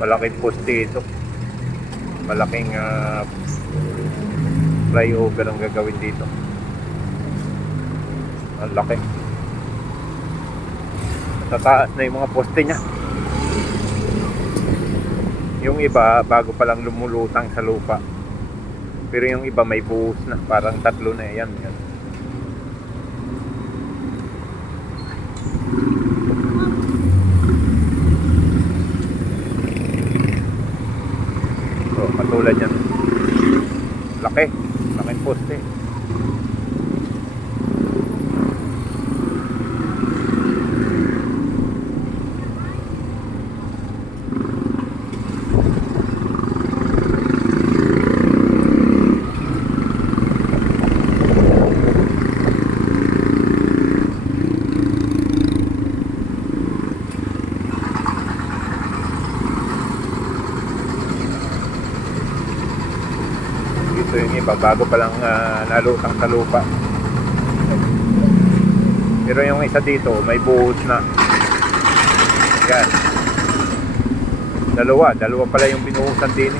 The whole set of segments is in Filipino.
Malaking poste ito. Malaking flyover ang gagawin dito. Ang laki. Tataas na yung mga poste niya. Yung iba bago pa lang lumulutang sa lupa. Pero yung iba may buhos na, parang tatlo na yan. So, katulad yan. Laki. Laking poste. Ito yung iba bago pa lang nalutang sa lupa. Pero yung isa dito may buhos na. Yan. Dalawa pala yung binuhusan din.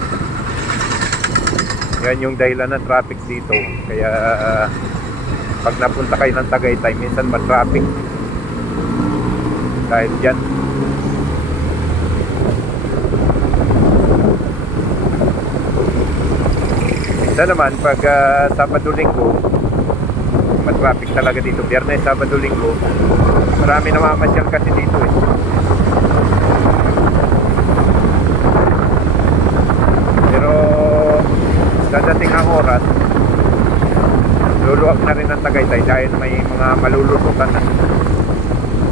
Yan yung dahilan ng traffic dito. Kaya pag napunta kayo ng Tagaytay, minsan ma-traffic dahil dyan. Minsan naman pag Sabado-Linggo, ma-traffic talaga dito. Biyernes, Sabado-Linggo, marami namamasyal kasi dito eh. Pero dadating ang oras, luluwag na rin ang Tagaytay dahil may mga malulusutan na.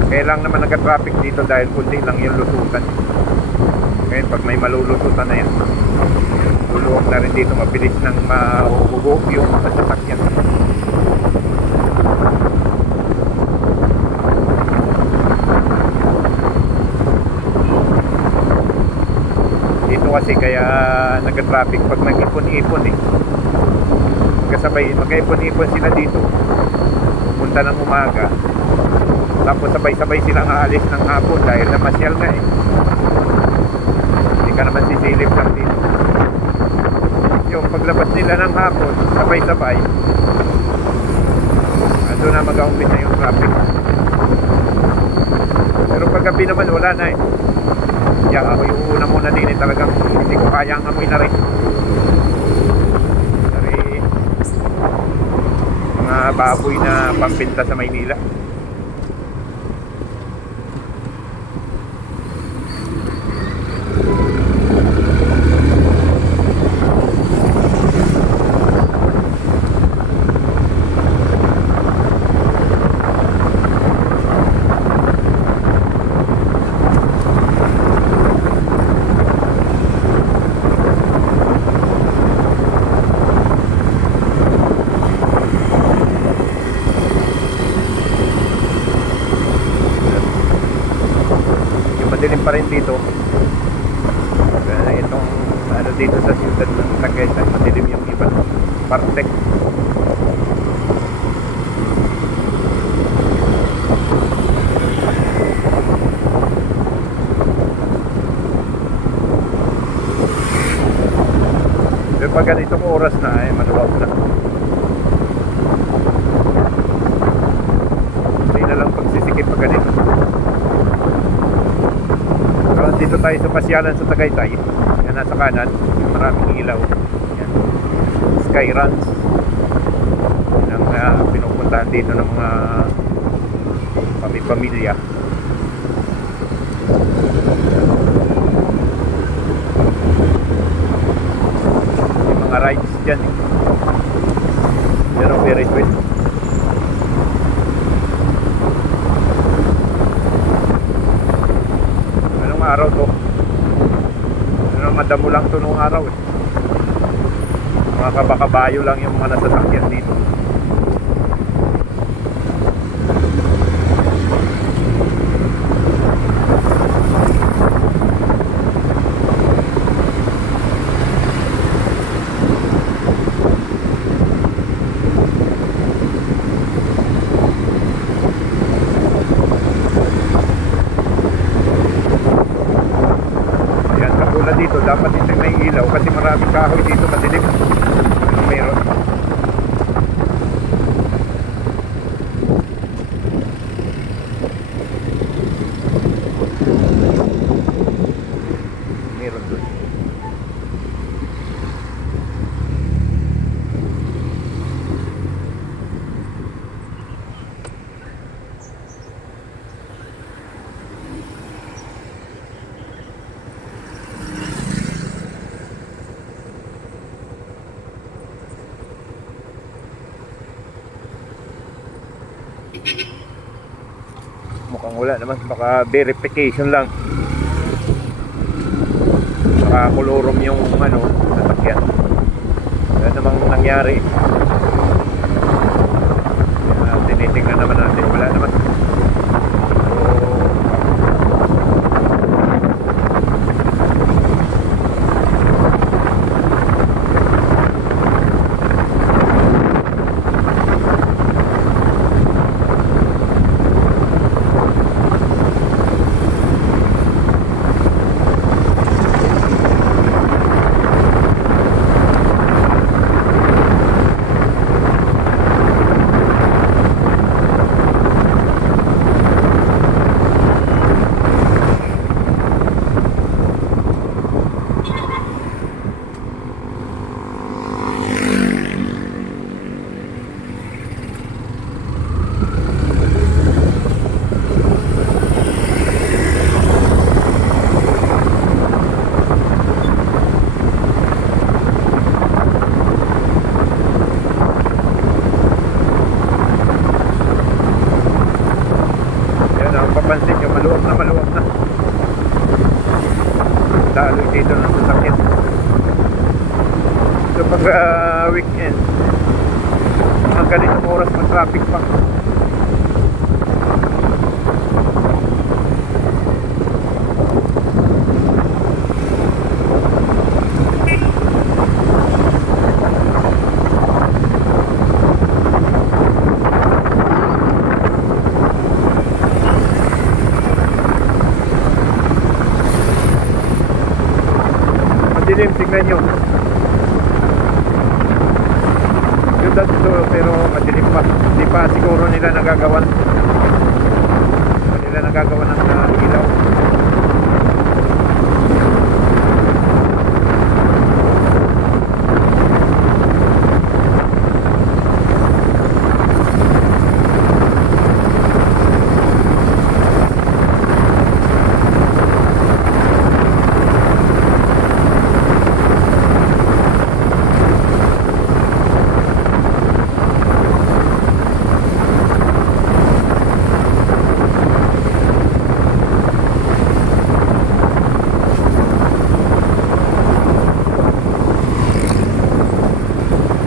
Kaya lang naman nagka-traffic dito dahil kunti lang yung lusutan. Ngayon pag may malulusutan na yan, luluwag na rin dito, mabilis nang mahuhubo yung sasakyan. Dito kasi kaya nagka-traffic pag mag-ipon-ipon eh. Mag-ipon-ipon sila dito, punta ng umaga, tapos sabay-sabay silang aalis ng hapon dahil namasyal nga eh. Hindi ka naman sisilip lang dito. Yung paglabas nila ng hapon, sabay-sabay, ando na mag-aumpisa yung traffic. Pero paggabi naman wala na eh. Kaya ako yung una muna din eh, talagang hindi ko kaya ang amoy na rin. Dari mga baboy na pampinta sa Maynila. Madilim pa rin dito. Itong ano dito sa siyudad ng Tagaytay, madilim yung iba parte. Pero pag ganitong oras na ay maluwag na. Hindi na lang pagsisikip pag ganito. Dito tayo sa pasyalan sa Tagaytay. Yan nasa kanan, maraming ilaw. Yan. Sky Runs. Yan ang pinupuntahan dito ng mga pamilya. Yung mga rides dyan eh. Pero very sweet. Araw to, ano, madamo lang to nung araw eh. Mga kabakabayo lang yung mga nasasakyan dito. dito, dapat hindi may ilaw kasi maraming kahoy dito, madilim. Ano meron? Meron doon. Mukhang wala naman, baka verification lang. Baka kolorom yung sasakyan. Wala namang nangyari. Tinitingnan naman natin, wala naman. Papansin nyo, maluwag na daloy dito ng sasakyan. So pag weekend, mga ganitong oras ng traffic pa. Madilim, tingnan nyo. Yung dito, pero madilim pa. Hindi pa siguro nila nagagawan. Hindi nila nagagawan ng ilaw.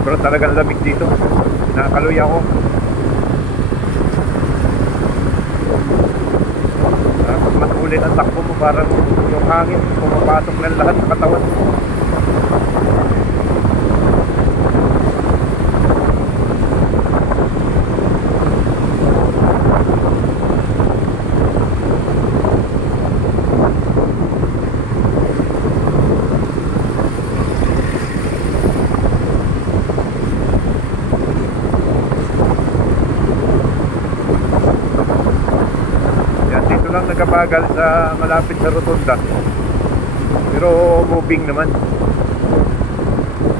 Pero talagang lamig dito. Nakakaloy ako. Pag matulit ang takbo mo, parang yung hangin pumapasok ng lahat sa katawan. Lang nagkabagal sa malapit sa rotunda, pero moving naman,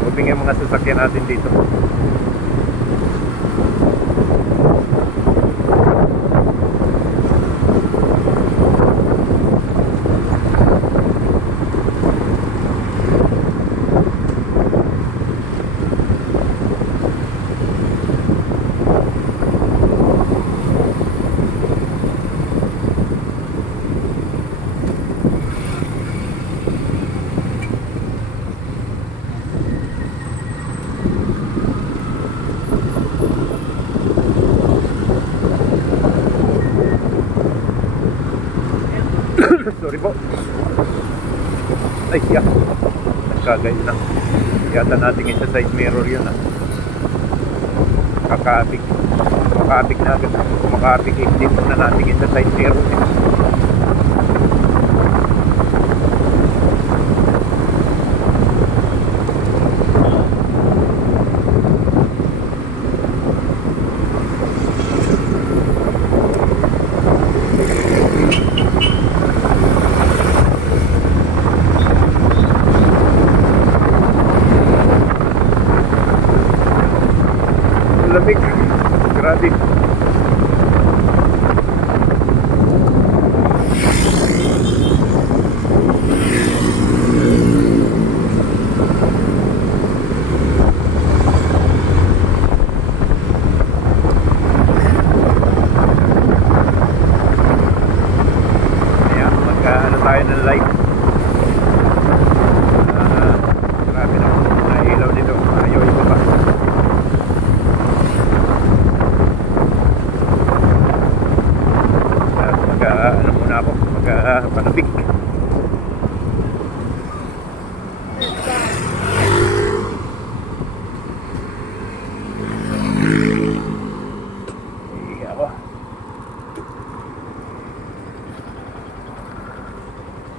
moving yung mga sasakyan natin dito. Sorry po. Ay, yeah. Nagkagay na. Yata natin sa side mirror yun, ah. Kakaabig. Makabig na agad. Kung makabig, hindi na natin sa side mirror.